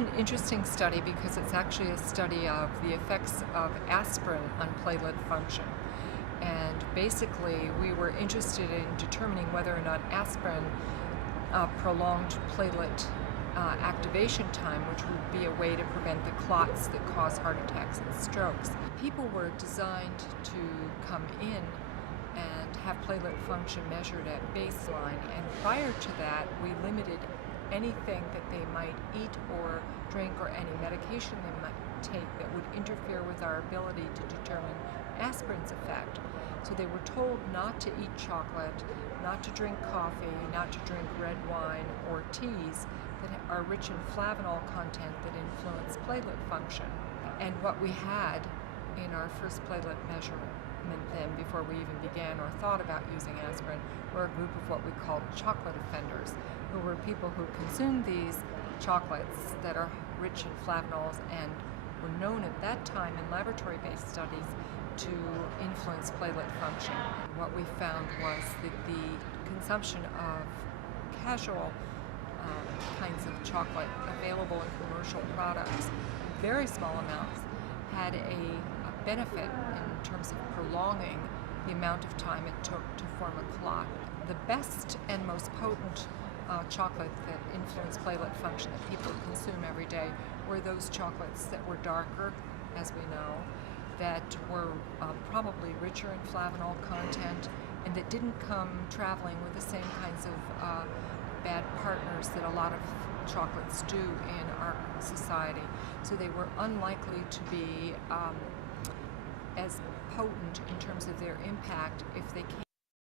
an interesting study because it's actually a study of the effects of aspirin on platelet function. And basically, we were interested in determining whether or not aspirin prolonged platelet activation time, which would be a way to prevent the clots that cause heart attacks and strokes. People were designed to come in and have platelet function measured at baseline, and prior to that we limited anything that they might eat or drink or any medication they might take that would interfere with our ability to determine aspirin's effect. So they were told not to eat chocolate, not to drink coffee, not to drink red wine or teas that are rich in flavanol content that influence platelet function. And what we had in our first platelet measurement then, before we even began or thought about using aspirin, were a group of what we called chocolate offenders, who were people who consumed these chocolates that are rich in flavanols and were known at that time in laboratory-based studies to influence platelet function. What we found was that the consumption of casual kinds of chocolate available in commercial products, very small amounts, had a benefit in terms of prolonging the amount of time it took to form a clot. The best and most potent chocolate that influenced platelet function that people consume every day were those chocolates that were darker, as we know, that were probably richer in flavanol content, and that didn't come traveling with the same kinds of bad partners that a lot of chocolates do in our society. So they were unlikely to be as potent in terms of their impact if they came